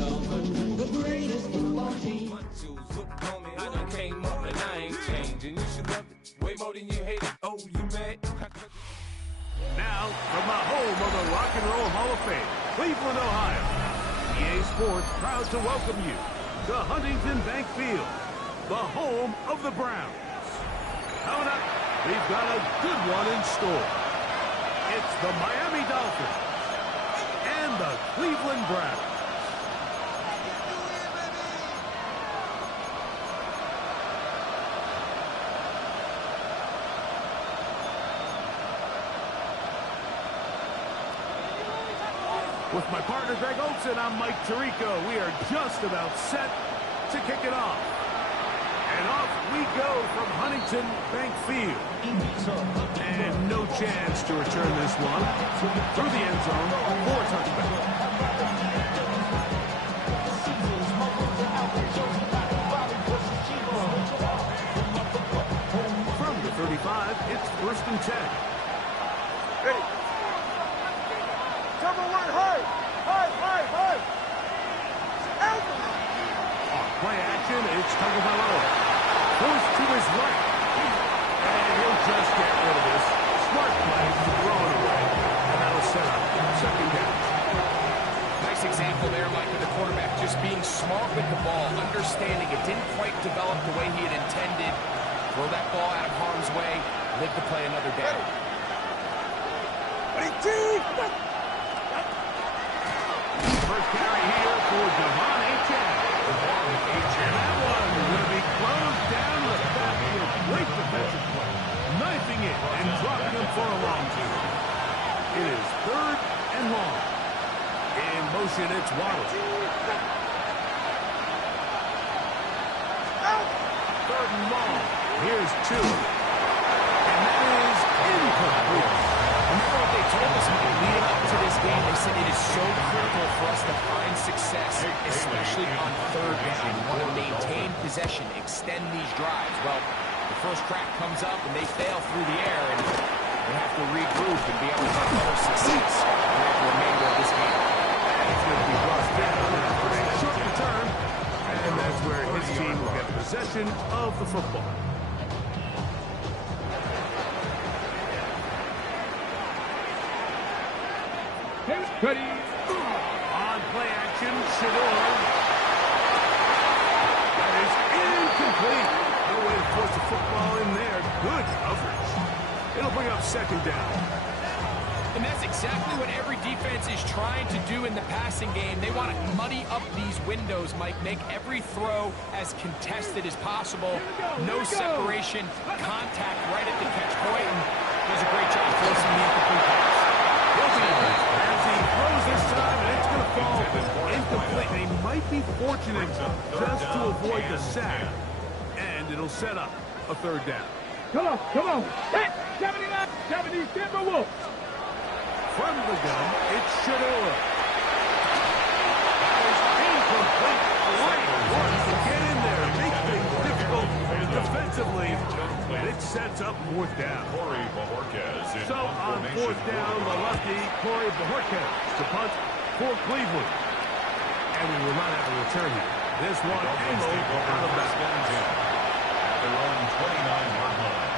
The greatest football team. I done came up and I ain't changing. You should love it way more than you hate it. Oh, you mad? Now, from the home of the Rock and Roll Hall of Fame, Cleveland, Ohio, EA Sports proud to welcome you to Huntington Bank Field, the home of the Browns. Coming up, we've got a good one in store. It's the Miami Dolphins and the Cleveland Browns. With my partner Greg Oates and I'm Mike Tirico, we are just about set to kick it off. And off we go from Huntington Bank Field. And no chance to return this one through the end zone for a touchback. From the 35, it's 1st and 10. Ready. Number one, high. Play action, it's Tagovailoa. Forced to his right. And he'll just get rid of this. Smart play, throw it away. And that'll set up 2nd down. Nice example there, Mike, of the quarterback just being smart with the ball, understanding it didn't quite develop the way he had intended. Throw that ball out of harm's way, live to play another down. First carry here for Devon Achane. And that one will be closed down the backfield. Great defensive play. Knifing it and dropping him for a long two. It is 3rd and long. In motion, it's Waddle. 3rd and long. Here's 2. And that is incomplete. Remember what they told us leading up to this game? They said it is so critical for us to find success, especially on 3rd down. We want to maintain possession, extend these drives. Well, the first crack comes up and they fail through the air, and they have to regroup and be able to have better success throughout the remainder of this game. It's going to be brought down after a short return, and that's where his team will get possession of the football. Ready. On play action, Shador. That is incomplete. No way to force the football in there. Good coverage. It'll bring up 2nd down. And that's exactly what every defense is trying to do in the passing game. They want to muddy up these windows, Mike, make every throw as contested as possible. No separation, contact right at the catch point, and does a great job forcing the incomplete pass. As he throws this time, and it's going to fall incomplete. They might be fortunate just to avoid the sack, and it'll set up a 3rd down. Come on. Hit. 70 Timberwolves. From the gun, it's Shador. That is incomplete. Great work to get in there, make things difficult defensively, and it sets up 4th down. So on 4th down, the lefty Corey Bojorquez to punt for Cleveland. And we will not have a return here. This one angled out of bounds. At their own 29-yard line.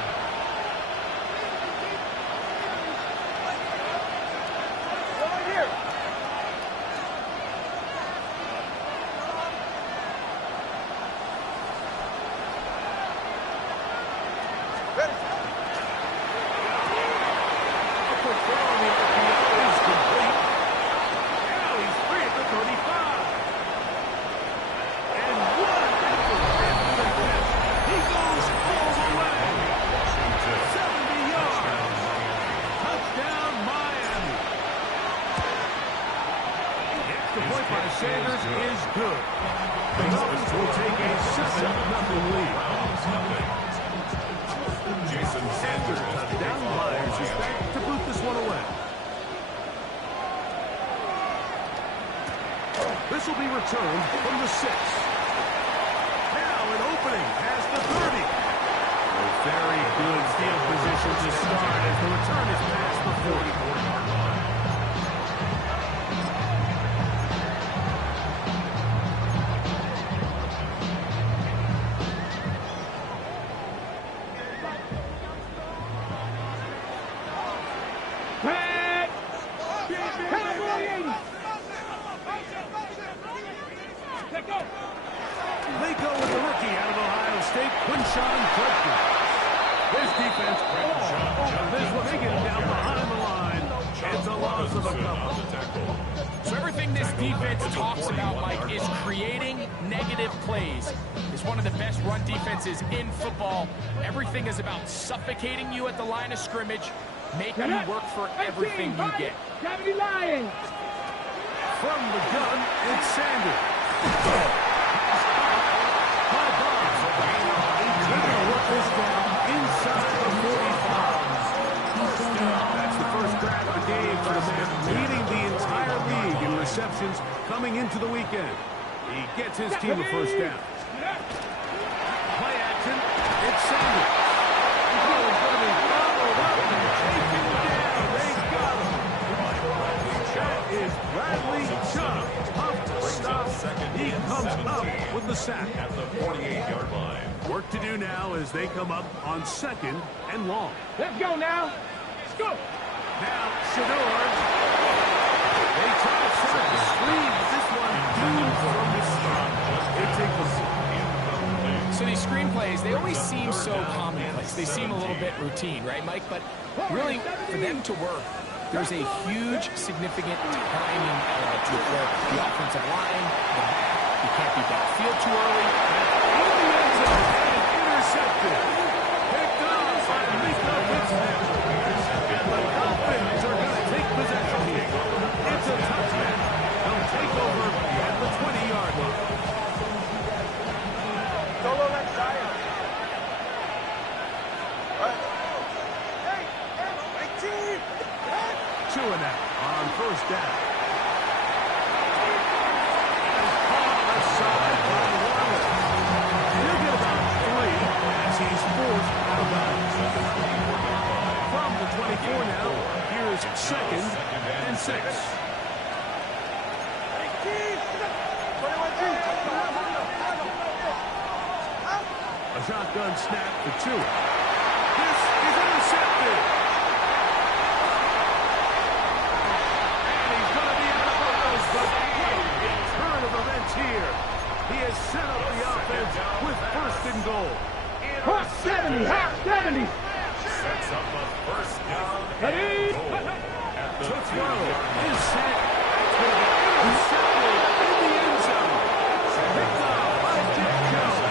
Sanders is good. The Dolphins will take a 7-0 lead. Jason Sanders Touchdown. Myers is back to boot this one away. This will be returned from the 6. Now an opening past the 30. A very good field position to start as the return is past the 44-yard line. They go with the rookie out of Ohio State, Quinshawn Judkins. This defense, this one, they get him down behind the line. It's a loss of a couple. So everything this defense talks about, Mike, is creating negative plays. It's one of the best run defenses in football. Everything is about suffocating you at the line of scrimmage, making you work for everything you get. From the gun, it's Sanders. They're going to work this down inside the 45. That's the first grab of the game for the man leading the entire league in receptions coming into the weekend. He gets his team a first down. Play action. It's Sanders. He's going to be followed up and taken down. They got him. That is Bradley Chubb. Tough to stop. He comes up with the sack. At the 48-yard line. Work to do now as they come up on second and long. Let's go now. Let's go. Now, Shador. They try to set up the screen, but this one doomed from the start. It's incomplete. So these screenplays, they always seem so commonplace. They seem a little bit routine, right, Mike? But really, for them to work, there's a huge, significant timing element to it where the offensive line, the back, you can't be downfield too early. In the end zone, and intercepted. Picked off by Mika Fitzpatrick. And the Dolphins are going to take possession here. It's a touchdown. They'll take over at the 20-yard line. Solo left side. Hey, 18. Two and out on first down. Caught aside by Waller. He'll get about 3 as he's forced out of bounds. From the 24 now, here's second and 6. A shotgun snap for Tua. This is intercepted. And he's going to be out of bounds, but a turn of events here. He has set up the offense with first and goal. Hot 70, hot 70. Sets up a first down Ready? and goal. At the To throw 2-yard is set. It's going to be intercepted in the end zone. Picked off by Dick Jones.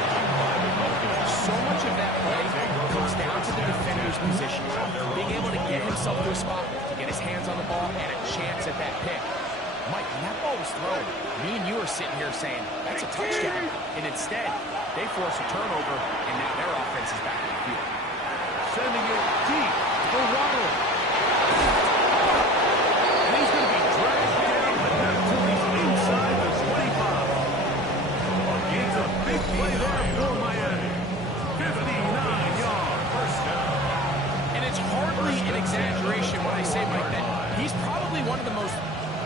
So much of that play comes down to the defender's position. Being able to get himself to a spot, to get his hands on the ball, and a chance at that pick. Mike, when that ball was thrown, me and you are sitting here saying, that's a touchdown. And instead, they force a turnover, and now their offense is back in the field. Sending it deep for Waddle. And he's going to be dragged down until he's inside the 25. It's a big play there for Miami. 59 yards. First down. And it's hardly an exaggeration when I say, Mike, that he's probably one of the most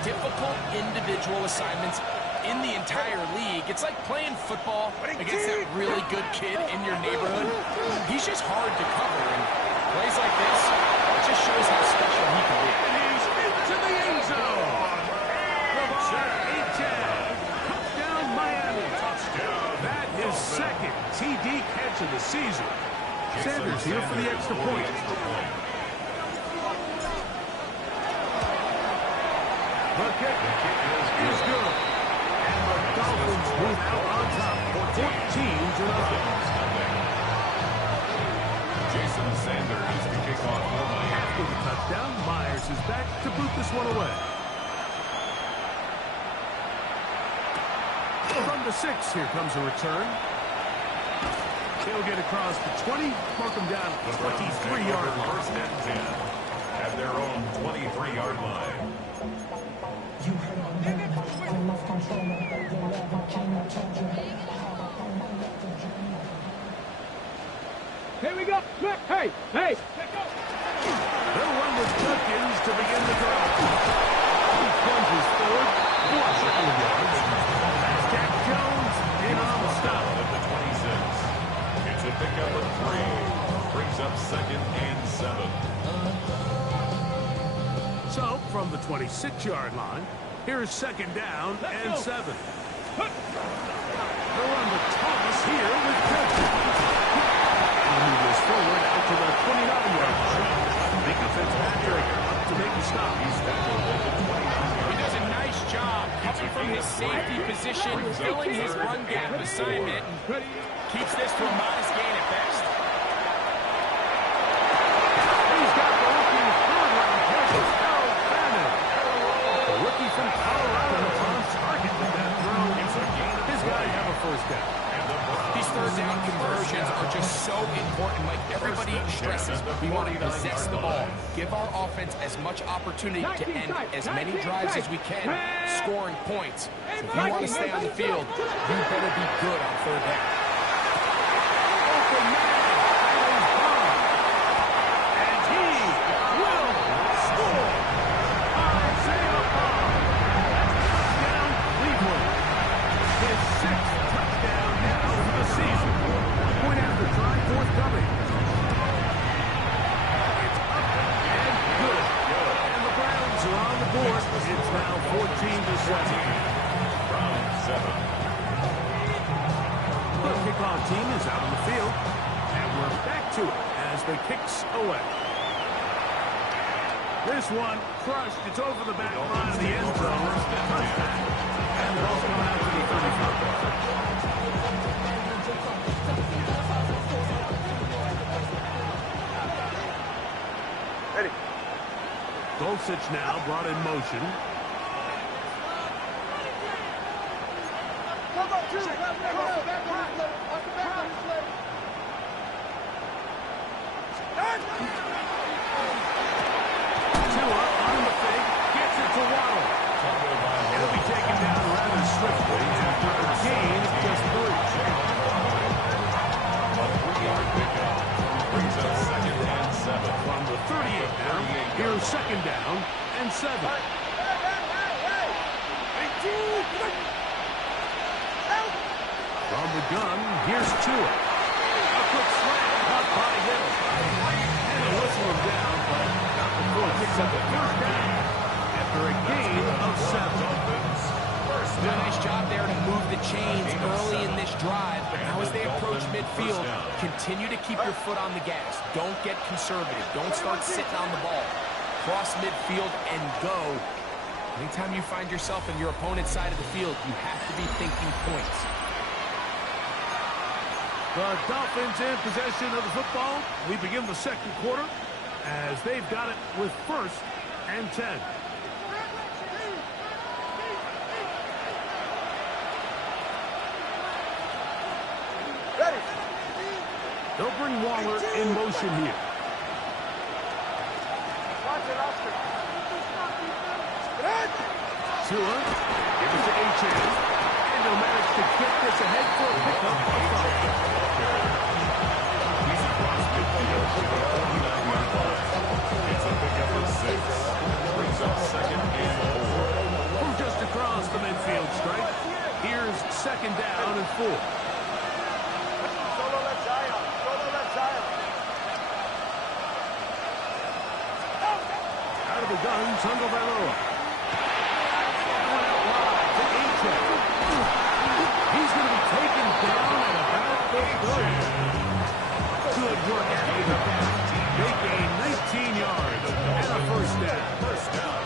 difficult individual assignments in the entire league. It's like playing football against that really good kid in your neighborhood. He's just hard to cover, and plays like this, it just shows how special he can be. And he's into the end zone. Lamar Etienne. Touchdown, Miami. That is second TD catch of the season. Sanders here for the extra point. The kick is good. And the Dolphins move out on top for 14-0. Jason Sanders to kick off for Miami. After the touchdown, Myers is back to boot this one away. From the 6, here comes a return. He'll get across the 20, mark him down at the 23-yard line. First and 10 at their own 23-yard line. Here we go. Hey, hey. They'll run with Judkins to begin the drive. He plunges forward, blocks a couple of yards. That's Jack Jones in on the stop. At the 26. It's a pickup of 3. Brings up second and 7. So, from the 26-yard line, Here's second down and 7. They'll run the toss here with Judson. And move this forward out to the 29-yard line. Micah Fitzpatrick up to make the stop. He does a nice job coming from his safety position, filling his run gap assignment, and keeps this to a modest gain at best. He's got the rookie third-round pick, Harold Fannin. The rookie from Colorado on target with that throw. His guys have a first down. These third down conversions are just so important. Like everybody stresses, we want to possess the ball. Give our offense as much opportunity to end as many drives as we can, scoring points. So if you want to stay on the field, you better be good on third down. Open man is gone. And he will score. Isaiah Bond. Touchdown, Cleveland. His 6th touchdown now for the season. Point after try forthcoming. It's up and good. And the Browns are on the board. It's now 14-7. Browns 7. The kickoff team is out on the field. And we're back to it as the kicks away. This one crushed. It's over the back line of the end zone. Touchdown. And the ball's coming out to the 35. Ready. Dulcich now brought in motion. Tua on the fake, gets it to Waddle. He'll be taken down rather swiftly after a gain of just 3. A 3-yard pickup brings up 2nd and 7. From the 38 now, here's second down and 7. From the gun, here's Tua. A quick slant caught by Hill. And a whistle him down, but not before he picks up the first down after a gain of 7. Did a nice job there to move the chains early in this drive, but now as they approach midfield, continue to keep your foot on the gas. Don't get conservative. Don't start sitting on the ball. Cross midfield and go. Anytime you find yourself in your opponent's side of the field, you have to be thinking points. The Dolphins in possession of the football. We begin the second quarter as they've got it with 1st and 10. Ready. They'll bring Waller in motion here. Watch it, Oscar. Tua, give it to Achane. And he'll manage to get this ahead for a pickup of 5. He's across midfield to the 49-yard line. It's a pickup of 6. Brings up 2nd and 4. From just across the midfield stripe, here's second down and 4. Solo left Zion. Solo left Zion. Out of the gun, Tungo Bailoa. One out wide to Achane. He's going to be taken down at about the 30. Good work after the pass. They gain 19 yards and a first down. First down.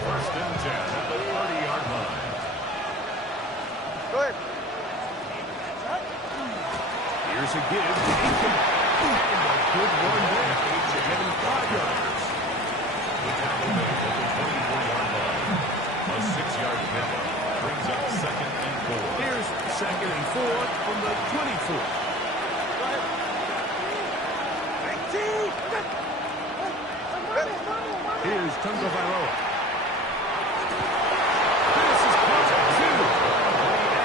1st and 10 at the 30-yard line. Go ahead. Here's a give to Achane. And a good run there. Achane getting 5 yards. The tackle made at the 24-yard line. A 6-yard pickup brings up 2nd and 4. Here's second and 4 from the 24. Here's Tungo Bailoa. This is close to 2.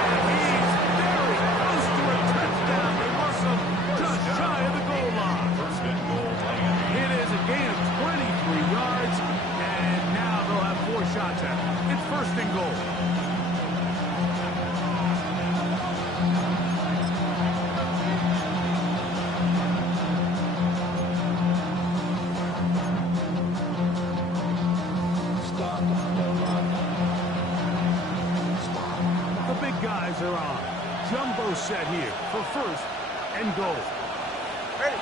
And he's very close to a touchdown. They mark him just shy of the goal line. 1st and goal line. It is a gain of 23 yards, and now they'll have 4 shots at it. It's 1st and goal. Stop the run. guys are on. Jumbo set here for first and goal. Ready.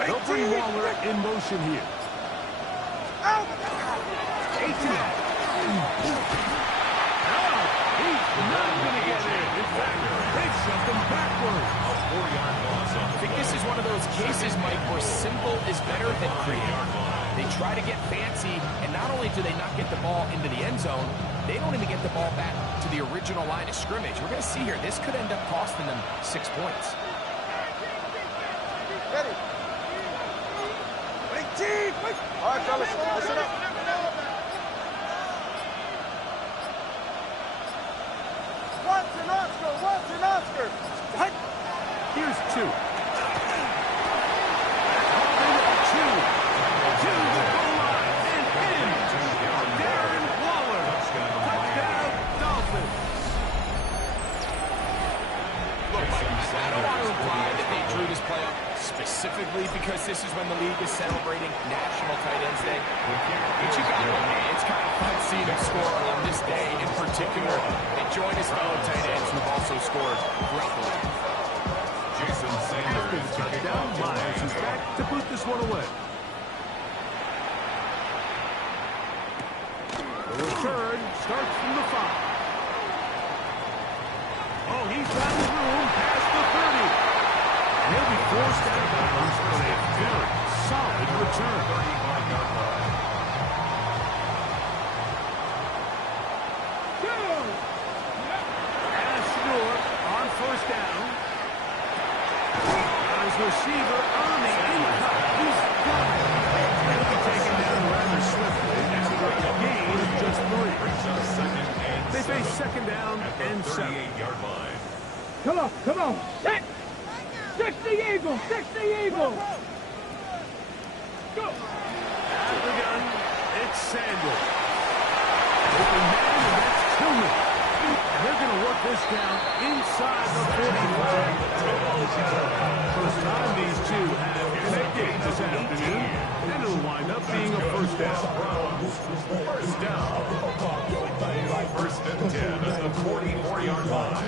They'll bring Waller in motion here. Out. 18. No, he's not going to get in. In fact, they shoved him backwards. A 4-yard loss on I think this is one of those cases, Mike, where simple is better than creative. They try to get fancy, and not only do they not get the ball into the end zone, they don't even get the ball back to the original line of scrimmage. We're going to see here, this could end up costing them 6 points. Ready. All right, fellas, listen up. Watson, Oscar. What? Here's 2. Two. To the goal line and in. Darren Waller. Touchdown, Dolphins. Look, Mike, I don't want to imply that they drew this play up specifically because this is when the league is celebrating National Tight Ends Day. But you got to admit, it's kind of fun seeing them score on this day in particular and join his fellow tight ends who've also scored throughout the league. Jason Sanders. Touchdown. Myers is back to boot this one away. The return starts from the 5. Oh, he's got the room past the 30. And he'll be forced out of bounds on a very solid return. 35-yard line. And Stewart on first down. Got his receiver on the in-cut. He's got it. He'll be taken down rather swiftly after a gain of just 3. Brings up second and They 7 face second down at and the 7. 38-yard line. Come on. Set. 60 Eagles. Go. Out of the gun, it's Sanders. Open man, and that's Tillman. And they're going to work this down inside the 45. First time these two have connected this afternoon, and it'll wind up being a first down. First down. First and 10 at the 44-yard line.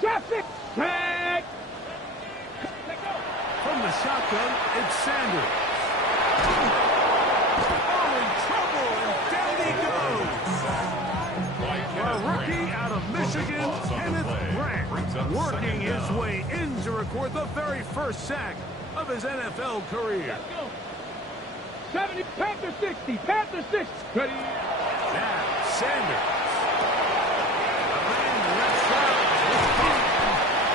Traffic. Tag. From the shotgun, it's Sanders. Oh, in trouble, and down he goes. A rookie out of Michigan, Kenneth Grant, working his way in to record the very first sack of his NFL career. 70. Panther 60. Ready. Now, Sanders. Around the left side.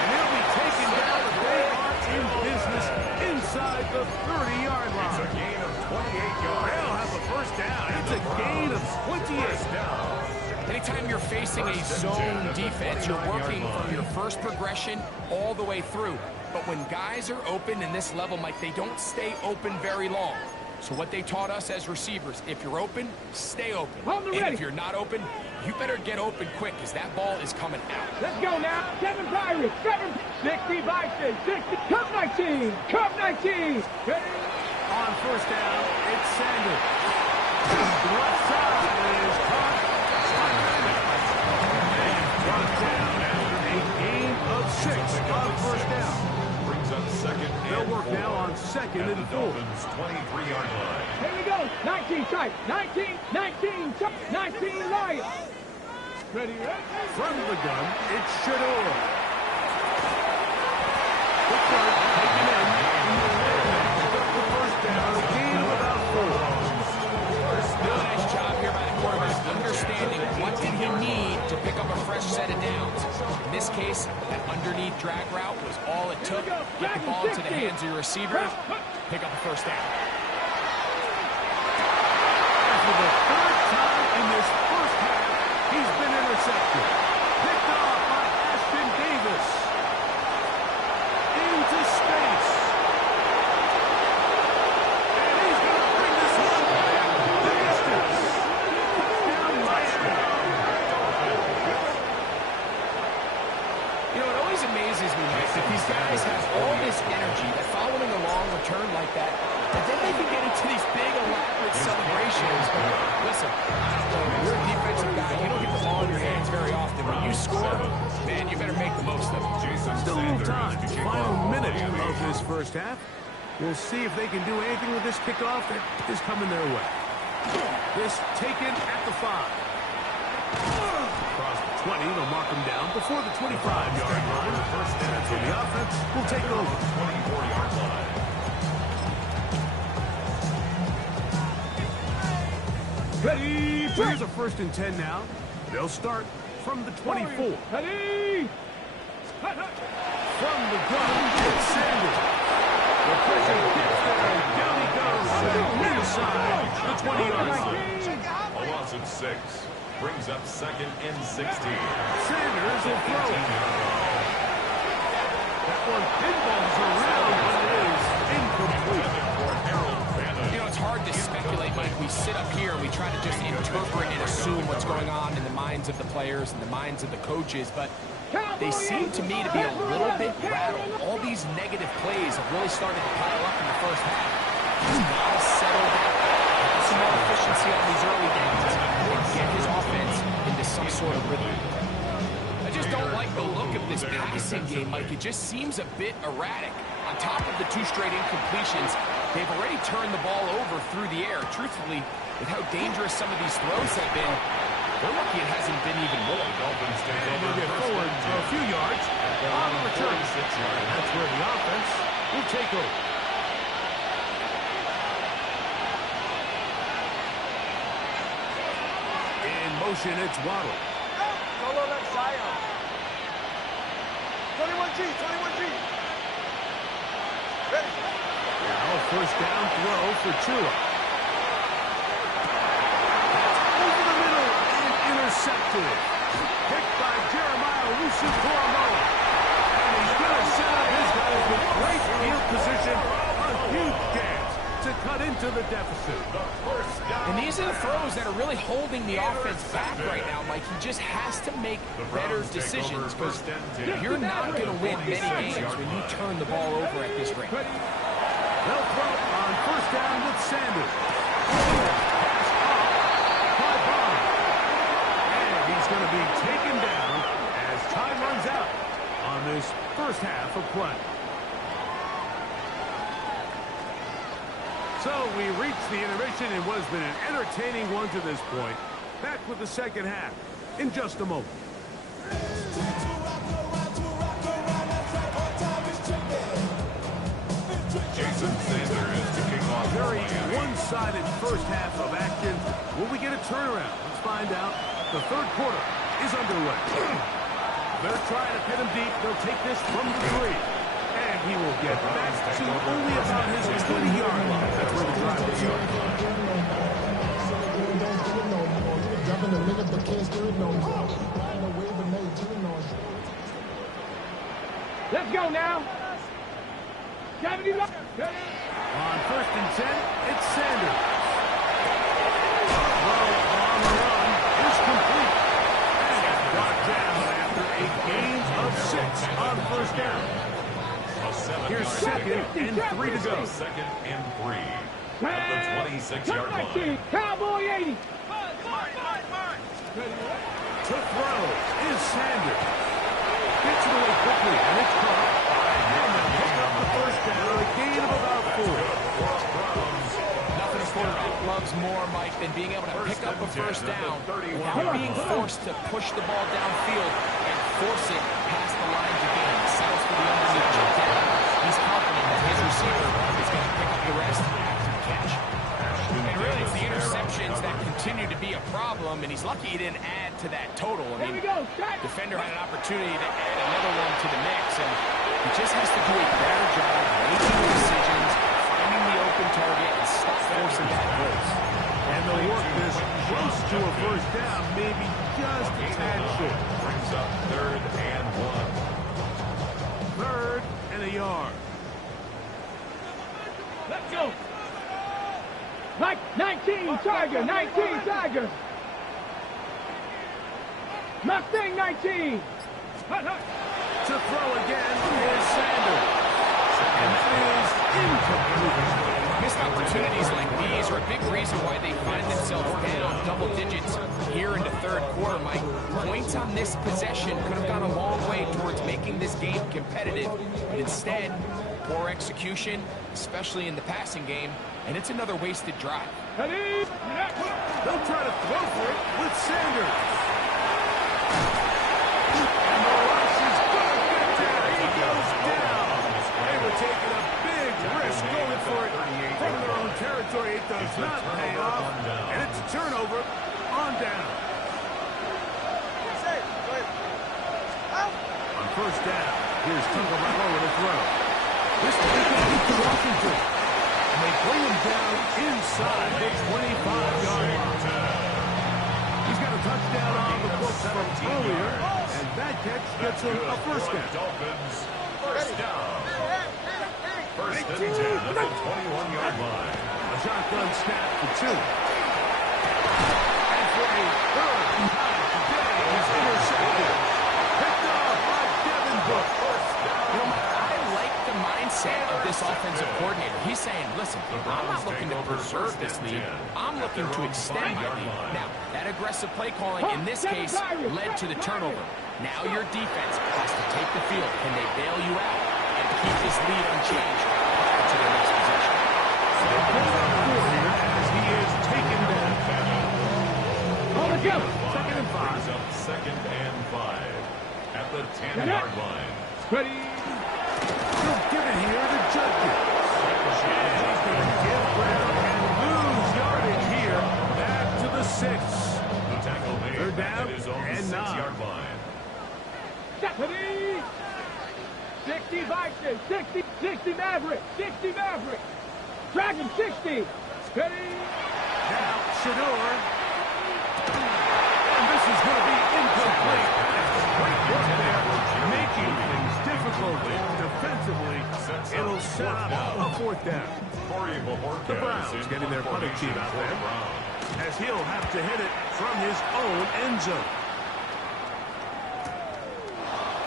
And he'll be taken down. They are in business inside the 30-yard line. It's a gain of 28 yards. They'll have a first down. It's a gain of 28. Anytime you're facing a zone defense, you're working from your first progression all the way through. But when guys are open in this level, Mike, they don't stay open very long. So what they taught us as receivers, if you're open, stay open. Hold it And ready. if you're not open, you better get open quick because that ball is coming out. Let's go now. 7 Pirates. 60 Vikings. 60. Cup 19. Ready. On first down, it's Sanders. The left side is caught. And brought down after a gain of 6 on first down. Brings up second They'll and work 4 now on second at and the 4. Dolphins' 23-yard line. Here we go. 19 tight. 19 right. Ready. From the gun, it's Shador. The third taken in. Picked up the first down, a gain of about 4. Really nice job here by the quarterback, understanding what did he need to pick up a fresh set of downs. In this case, that underneath drag route was all it took. Get the ball to the hands of your receiver, pick up a first down. For the third time in this first half, he's been intercepted. Picked off by Ashton Davis. Into space. And he's going to bring this one back the distance. Touchdown, Miami. You know, it always amazes me, Mike, that these guys have all this energy that following a long return like that, And then they can get into these big, elaborate celebrations. But listen, you're a defensive guy. You don't get the ball in your hands very often. When you score, man, you better make the most of it. Still a little time. Final minute of this first half. We'll see if they can do anything with this kickoff that is coming their way. This taken at the 5. Across the 20, they'll mark them down before the 25-yard line. And so the offense will take over. 24-yard line. Ready, here's a 1st and 10 now. They'll start from the 24. Ready. From the gun, it's Sanders. The pressure gets there, and down he goes. Inside the 20-yard line. A loss of 6. Brings up 2nd and 16. Sanders will throw it. That one pinballs around, but it is incomplete. You know, it's hard to speculate, Mike. We sit up here and we try to just interpret and assume what's going on in the minds of the players and the minds of the coaches, but they seem to me to be a little bit rattled. All these negative plays have really started to pile up in the first half. He's got to settle down, have some more efficiency on these early downs, and get his offense into some sort of rhythm. I just don't like the look of this passing game, Mike. It just seems a bit erratic. On top of the 2 straight incompletions, they've already turned the ball over through the air. Truthfully, with how dangerous some of these throws have been, they're lucky it hasn't been even more. And they'll get forward for a few yards on the return. That's where the offense will take over. In motion, it's Waddle. Solo left side. 21G, 21G. Ready. Now a 1st down throw for Tua. Over the middle and intercepted. Picked by Jeremiah Owusu-Koramoah. And he's going to set up his guys with great field position. A huge chance to cut into the deficit. And these are the throws that are really holding the offense back right now, Mike. He just has to make better decisions because you're not going to win many games when you turn the ball over at this rate. They'll throw on 1st down with Sanders. Pass off by Bond. And he's going to be taken down as time runs out on this first half of play. So we reach the intermission in what has been an entertaining one to this point. Back with the second half in just a moment. Jason Sanders to kick off. Very one-sided first half of action. Will we get a turnaround? Let's find out. The 3rd quarter is underway. They're trying to pin him deep. They'll take this from the 3. And he will get back to only about his 20-yard line. That's where the drive will start. Let's go now. 70 left. On 1st and 10, it's Sanders. Throw on the run is complete. And it's brought down after a gain of 6 on 1st down. Here's 2nd and 3 to go. 2nd and 3 at the 26-yard line. Cowboy 80. To throw is Sanders. Gets it away quickly, and it's caught. And they'll pick up the 1st down, a gain of about 4. Nothing a quarterback loves more, Mike, than being able to pick up a 1st down without being forced to push the ball downfield and force it past the lines of game. Sells to the underneath check down. He's confident that his receiver is going to pick up the rest after the catch. And really, it's the interceptions that continue to be a problem, and he's lucky he didn't add to that total. I mean, defender had an opportunity to add another one to the mix, and he just has to do a better job making the decisions, finding the open target, and stop forcing that close. And they'll work this close to a 1st down, maybe just a tad short. Brings up 3rd and 1. 3rd and a yard. Let's go. Mike, 19, Tiger, 19, Tiger. Mustang 19. Hut, hut. To throw again is Sanders. And that is incomplete. Missed opportunities like these are a big reason why they find themselves down double digits here in the third quarter, Mike. Points on this possession could have gone a long way towards making this game competitive. But instead, poor execution, especially in the passing game, and it's another wasted drive. They'll try to throw for it with Sanders. And the rush is going to get there. He goes down. They were taking a big risk going for it from their own territory. It does not pay off. And it's a turnover on down. On first down, here's Tagovailoa with a throw. This will be to Washington. And they bring him down inside the 25-yard line. He's got a touchdown on the books from earlier, and that catch gets him a first down. Dolphins, first down. First and 10 at the 21-yard line. A shotgun snap for two. And for a third time today, he's intercepted. Picked off by Devin Book. You know, I like the mindset of this offensive coordinator. He's saying, listen, I'm not looking to preserve this lead. I'm looking to extend my lead. Now, that aggressive play calling in this case led to the turnover. Now your defense has to take the field. Can they bail you out and keep this lead unchanged prior to the next possession? As he is taken down. Second and 5. Brings up second and 5 at the 10-yard line. Ready. He'll give it here to Judkins. And he's going to give ground and lose yardage here. Back to the 6. The tackle made Third down at his own and 6-yard line. Ready. 60 Vikings. 60 Mavericks. 60 Mavericks. Dragon 60. Ready. Now Shador. And this is going to be incomplete. Great work there, making things difficult defensively. It'll set up a fourth down. The Browns getting their punting team out there, as he'll have to hit it from his own end zone.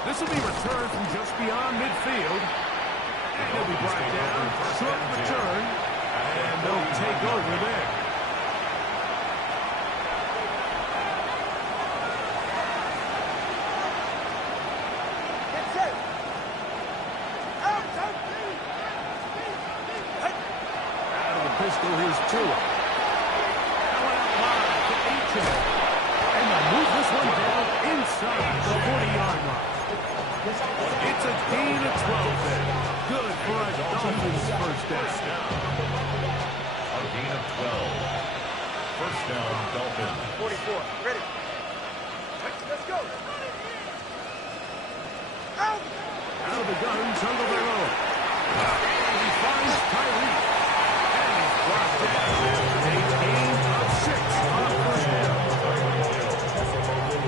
This will be returned from just beyond midfield. And he'll be brought down, short return, and they'll take over there. Pistol, here's Tua. That one out wide to Aiken. And they'll move this one down inside the 40-yard line. It's a gain of 12 there. Good for a Dolphins first down. A gain of 12. First down, Dolphins. 44. Ready. Let's go. Out. Out of the gun, Tagovailoa. And he finds Tyree. Brought down. A gain of 6 on first down.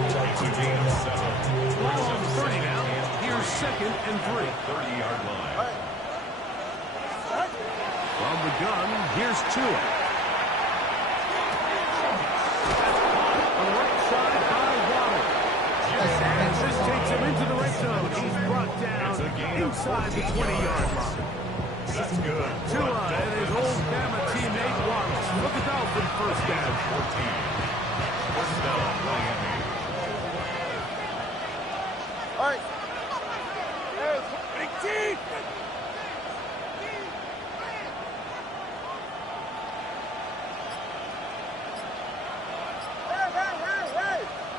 It's a gain of 7. Ball on 30 now. Here's second and 3. 30-yard line. From the gun, here's Tua. On the right side by Waddle. And this takes him into the red zone. He's brought down inside the 20-yard line. That's good. Tua and his old Bama teammate Waddle. Look at Dolphin first down. 14. First down, Miami. All right. Big team.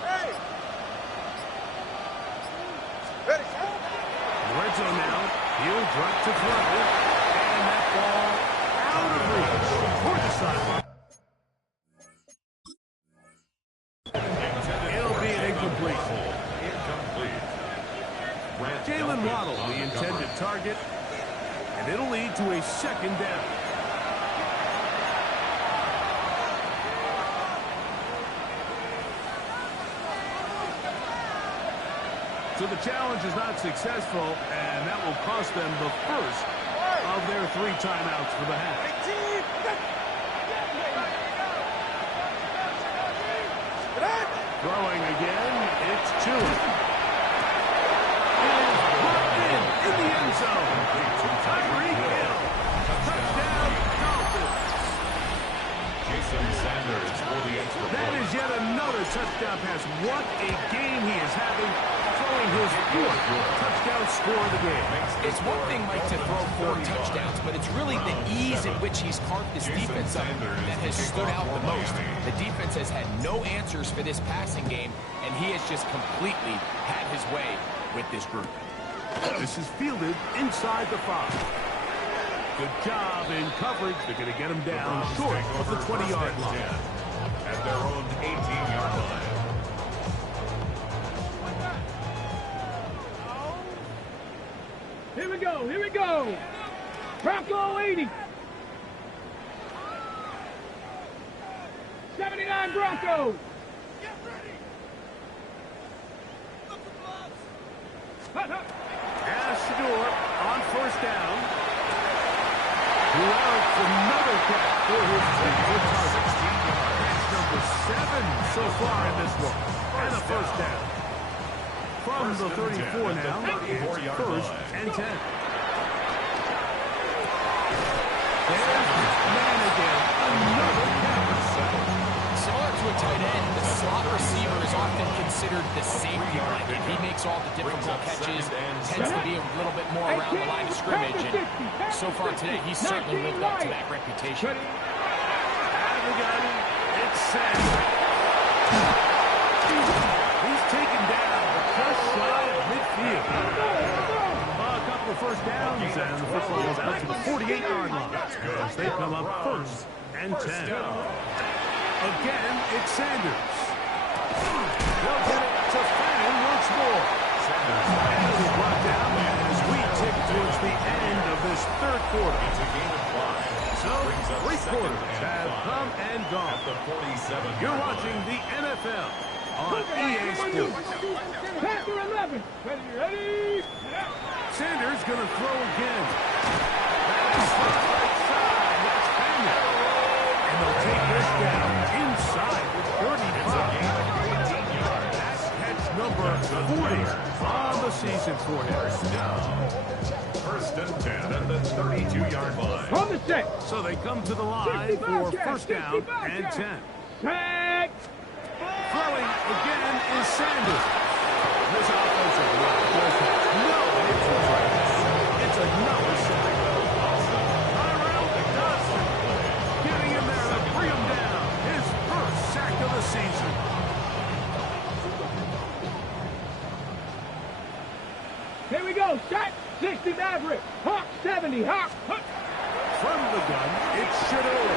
Hey. Ready. Red zone now. He'll drop to throw. And that ball out of reach. Toward the sideline. It'll be an incomplete. Incomplete. Jalen Waddle, the intended target. And it'll lead to a second down. So the challenge is not successful, and that will cost them the first of their 3 timeouts for the half. Big team. Throwing again, it's Tua. Is brought in the end zone. Tyreek Hill. Touchdown, Dolphins. touchdown pass. What a game he is having, throwing his fourth touchdown score of the game. It's one thing, Mike, to throw 4 touchdowns, but it's really the ease in which he's carved this defense up that has stood out the most. The defense has had no answers for this passing game, and he has just completely had his way with this group. This is fielded inside the 5. Good job in coverage. They're going to get him down short of the 20-yard line. At their own 18-yard line. Here we go, here we go. Bronco 80. 79 Broncos. Get ready. Pass Shador on first down. Larry, another catch for his 10-foot target. 16 yards. That's number 7 so far in this one. And a first down. From the 34 now, it's first and 10. There's man again. Another catch. Similar to a tight end, the slot receiver is often considered the safety blanket. He makes all the difficult catches, tends to be a little bit more around the line of scrimmage, and so far today, he's certainly lived up to that reputation. Out of the gun, it's Sanders. He's taken down, but just shy of midfield. A couple of first downs, and the football goes out to the 48-yard line as they come up first and 10. Again, it's Sanders. They'll get it to Fannin once more. And it'll be brought down as we tick towards the end of this third quarter. It's a game of 5. So, 3 quarters have come and gone. At the 47. You're watching the NFL on EA Sports. Panther 11. Ready. Sanders going to throw again. That's right side. That's Fannin. And they'll take this down inside the 35. That's catch number 40 on the season for him. First and 10 at the 32-yard line. On the set. So they come to the line for first down and 10. Sack. Throwing again is Sanders. This offensive line just has no answers. It's another sack. Tyrell Dawson getting in there to bring him down. His first sack of the season. Here we go. Shot 60 Maverick. Hawk 70. Hawk. From the gun, it's Shador.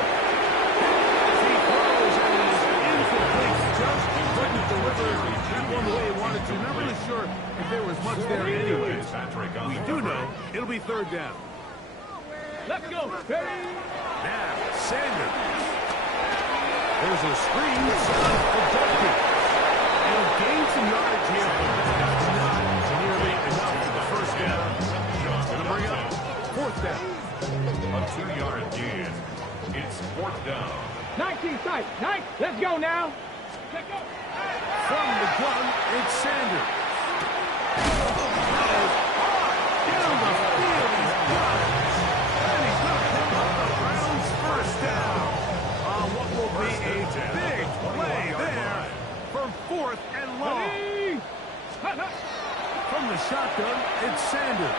He throws and is incomplete. Just couldn't deliver that one the way he wanted to. Not really sure if there was much there anyways. We do know it'll be third down. Let's go. Ready. Now, Sanders. There's a screen set for Judkins. He'll gain some yardage here, but that's not nearly enough for the first down. Going to bring up fourth down. A 2-yard gain. It's fourth down. 19 sight. 9. Let's go now. Let's go. From the gun, it's Sanders. That is hard. Down the field, he's got it. And he's going to pick up the Browns' first down. On what will be a big play there from fourth and long. Ready. From the shotgun, it's Sanders.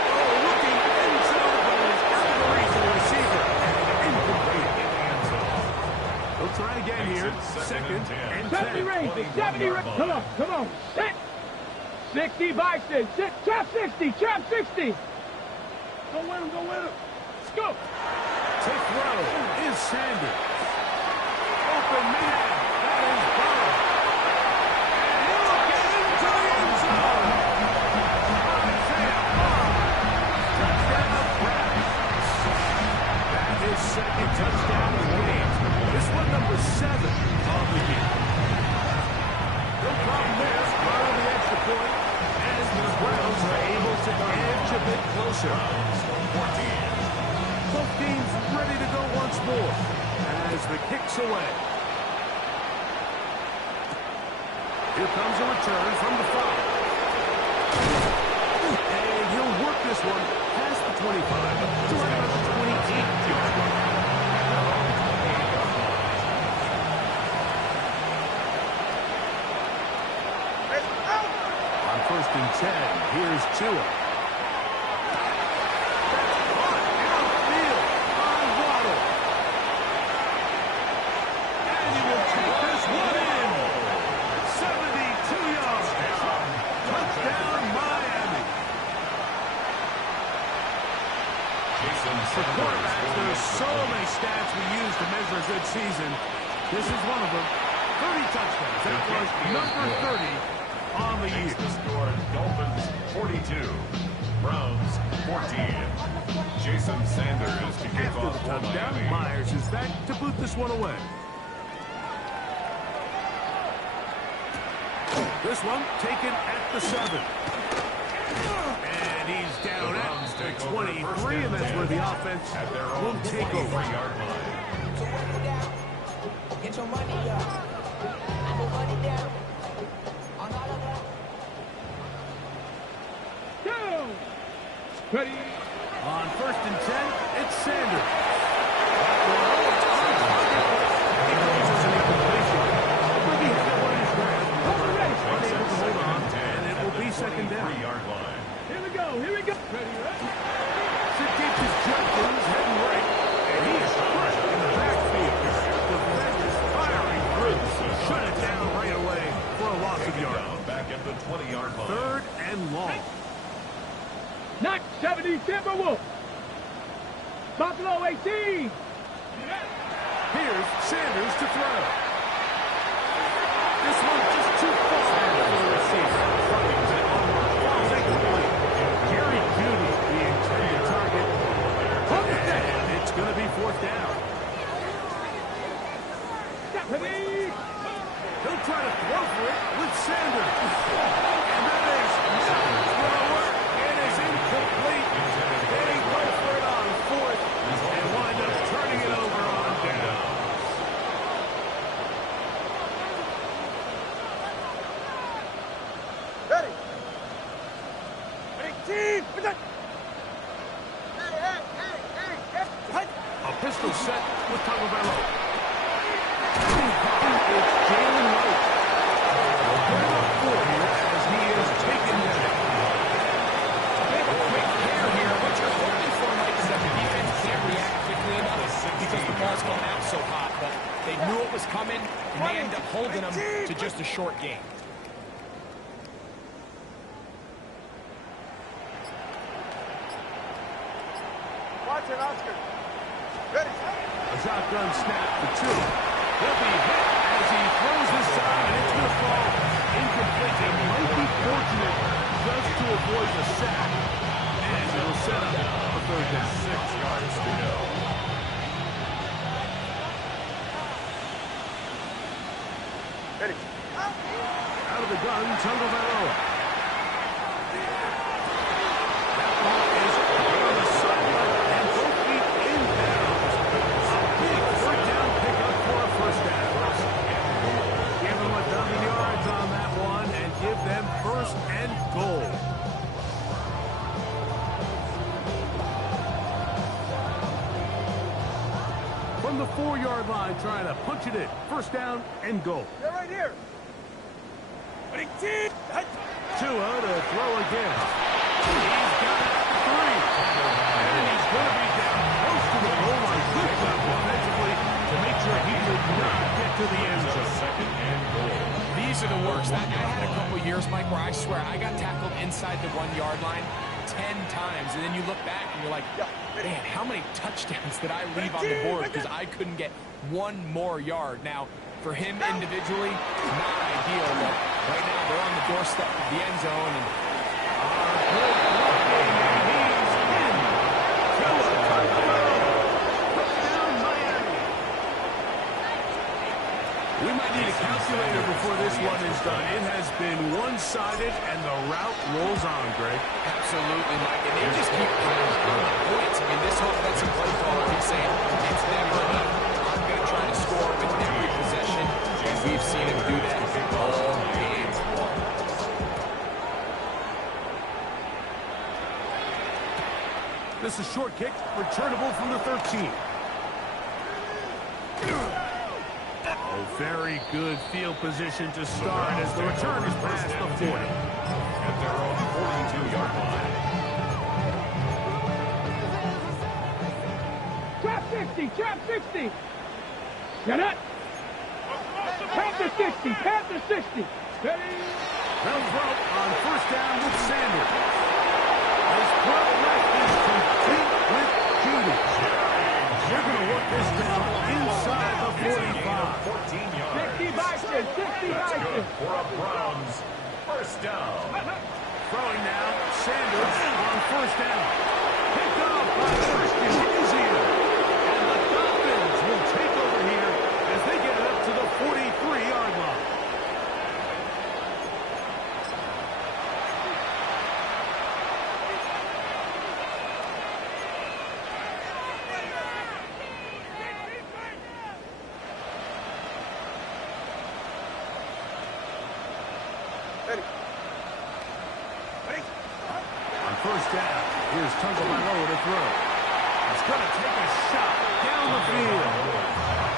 Oh, looking end zone, but he's out of the reach of the receiver. Incomplete in the end zone. They'll try again here. Second and 70 10. range. 70 range. Come on. Set. 60 Bison. Chop 60. Chop 60. Go win him. Let's go. To throw is Sanders. Open man. That is Burrow. And he'll get into the end zone. Isaiah Burrow. Touchdown Browns. That is second touchdown of the game. This one number 7 of the game. No problem there. Part of the extra point. As the Browns are able to edge a bit closer. 14. Both teams ready to go once more as the kick's away. Here comes a return from the 5. And he'll work this one past the 25 to around the 28-yard line. and 10. Here's Tua. Caught outfield by Waddle. And he will take this one in. 72 yards. Touchdown, Miami. For quarterbacks, there's so many stats we use to measure a good season. This is one of them. 30 touchdowns. That was number 30 on the year. The score, Dolphins 42, Browns 14. Jason Sanders to kick After off the for touchdown, Miami. Myers is back to boot this one away. This one taken at the 7. And he's down at the 23, and that's where the offense At their will own take over. 23-yard line. So run it down. Get your money up. I will run it down. On all of that. Down. Ready. On 1st and 10, it's Sanders. Unable to hold on, and it will be second down. 23-yard line. Here we go. Here we go. Ready, ready. Sid keeps his Jenkins heading right, and he is crushed in the backfield. The defense is firing through. Shut it down right away for a loss of yards. Down back at the 20-yard line. 3rd and long. Not 70 Timberwolves. Buffalo 18. Here's Sanders to throw. This one just too far for the receiver. Falls incomplete. Jerry Jeudy, the intended target. And it's going to be 4th down. Ready. He'll try to throw for it with Sanders. And that is not going to work. It is incomplete. They go for it on 4th and wind up turning it over on down. Ready. 18. Hey. A pistol set with Tagovailoa. It's Jalen Wright. Put him up 4 here as he is taken down. They have a quick pair here. What you're hoping for, Mike, is that the defense can't react quickly enough because the ball's going out so hot. But they knew it was coming, and they end up holding them to just a short game. Watch it, Oscar. Ready. A shotgun snap for 2. He'll be hit as he throws this side, and it's going to fall incomplete. It might be fortunate just to avoid the sack. And it'll set up a 3rd down. 6 yards to go. Ready. Out of the gun, Tagovailoa. That ball is on the sideline and both feet inbounds. A big 3rd down pickup for a 1st down. Give them a dozen yards on that one and give them 1st and goal. From the 4-yard line, trying to punch it in. 1st down and goal. They're right here. 18. Tua to throw again. He's got it at the 3. And he's going to be down close to the goal line. Good job defensively to make sure he did not get to the end zone. 2nd and goal. These are the worst. I had a couple years, Mike, where I swear I got tackled inside the 1-yard line 10 times, and then you look back and you're like, man, how many touchdowns did I leave on the board because I couldn't get one more yard? Now, for him individually, not ideal, but right now they're on the doorstep of the end zone. And Good blocking, and he's in. Tua, touchdown, Miami. We might need a calculator before this one is done. It has been one-sided, and the route rolls on, Greg. absolutely, Mike, and they just keep piling on points. I mean, this offensive play caller keeps saying, it's never enough. I'm going to try to score with every possession, and we've seen him do that all game long. This is short kick, returnable from the 13. A Very good field position to start as the return is past the 40. At their own 42-yard line. Trap 60, trap 60. Get it. Panther 60, Panther 60. Ready? They'll throw on first down with Sanders. His throw left is complete with Judy. They're going to work this down inside the 45. 14 yards. 60 Bison, 60 That's Bison. good for a Browns first down. Throwing now, Sanders on first down. Picked off by Christian Easier. And the Dolphins will take over here as they get it up to the 43-yard line. Ready. Ready. On first down, here's Tagovailoa to throw. He's going to take a shot down the field.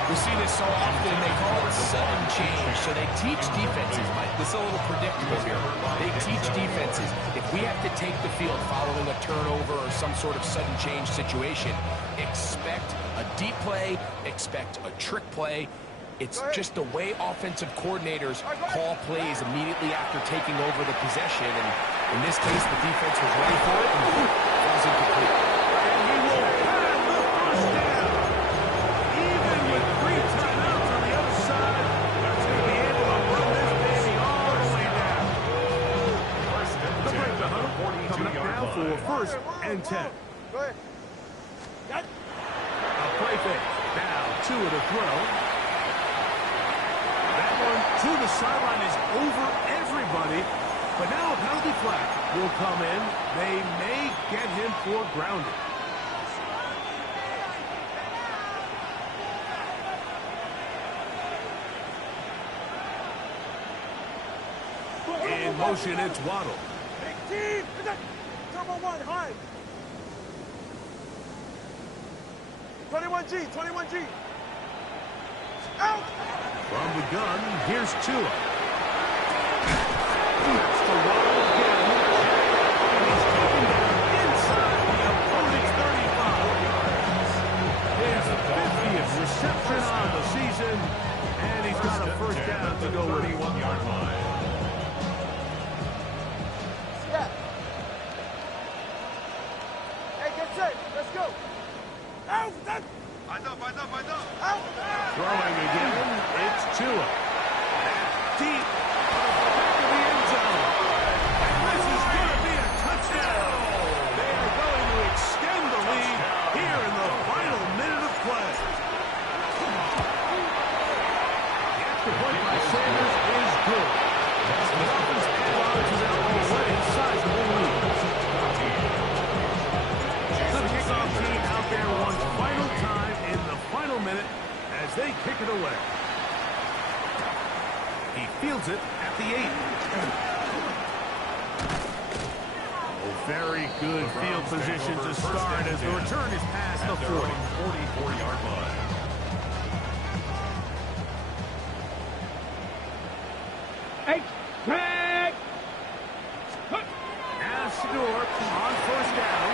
We see this so often, they call it sudden change. So they teach defenses, Mike. This is a little predictable here. They teach defenses, if we have to take the field following a turnover or some sort of sudden change situation, expect a deep play, expect a trick play. It's just the way offensive coordinators call plays immediately after taking over the possession. And in this case, the defense was ready for it and falls incomplete. And he will have the first down. Even with 3 timeouts on the other side, they're going to be able to run this baby all the way down. First and 10 at the Coming up 42-yard now for line. first and 10. Go ahead. Got. A play fake. Now, Tua to throw. That one to the sideline is over everybody. But now a penalty flag will come in. They may get him for grounding. In motion, it's Waddle. Big team. Turbo 1, high. 21G, 21G. Out. From the gun, here's Tua. It's to Waddle again. And he's taken down inside the opponent's 35. His 50th reception on the season. And he's got a first down to go with. 31-yard line. Yeah. Hey, get set. Let's go. Out. Out. Out. Throwing again, it's Tua. Deep on the back of the end zone. And this is going to be a touchdown. They are going to extend the lead here in the final minute of play. The extra point by Sanders is good. The offense adds on to their already sizable lead. The kickoff team out there one final time in the final minute as they kick it away. He fields it at the 8. Oh, very good field position to start as the return is past the 40. 44-yard line. H. Tag. Now Shador on first down.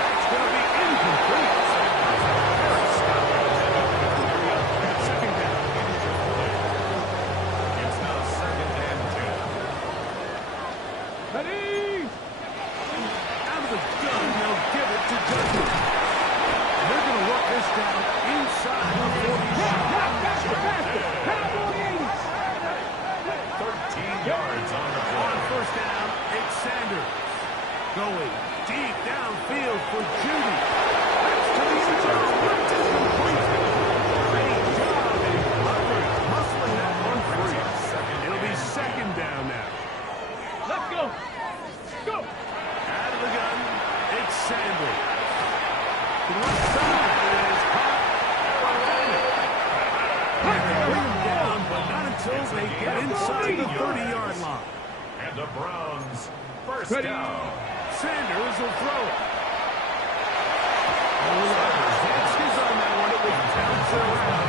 That's going to be incomplete. Second down. It's now second and 10. Ready. Out of the gun, they'll give it to Judson. They're going to work this down inside the 13 yards on the play. On first down, it's Sanders. Going deep downfield for Judy. That's to the end zone. That's incomplete. Great job in coverage, hustling that one free. It'll be second down now. Let's go. Go. Out of the gun, it's Sanders. To the left side is Hot. And they bring him down, but not until they get inside the 30-yard line. And the Browns first Ready. down. Sanders will throw it. Sanders on that one. It was bounced around.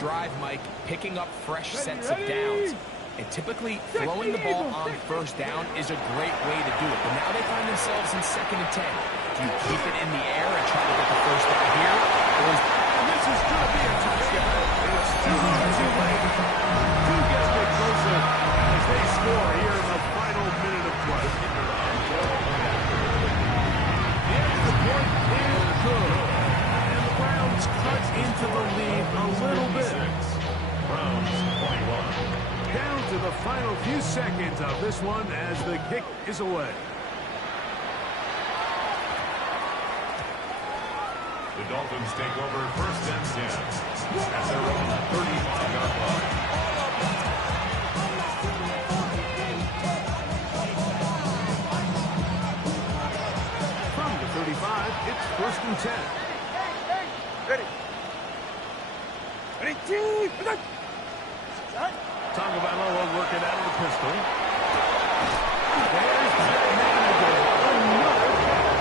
drive, Mike, picking up fresh sets of downs. And typically, throwing the ball on first down is a great way to do it. But now they find themselves in 2nd and 10. Do you keep it in the air and try to get the first down here? Or is... And this is going to be a touchdown. It's too little too late. Two get a bit closer as they score here in the final minute of play. The extra point is good. And the Browns cut into the lead a little bit. Browns 21. Down to the final few seconds of this one as the kick is away. The Dolphins take over 1st and 10 at their own 35-yard line. From the 35, it's 1st and 10. Ready. Ready, two, Tagovailoa working out of the pistol. There's Jack Manning. Another catch.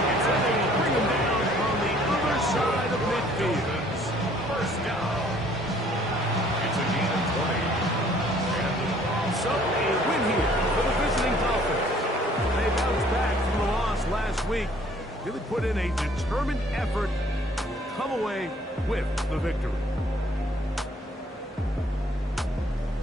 And so they will bring him down on the other side of midfield. First down. It's a gain of 20. So a win here for the visiting Dolphins. They bounced back from the loss last week. Really put in a determined effort. Come away with the victory.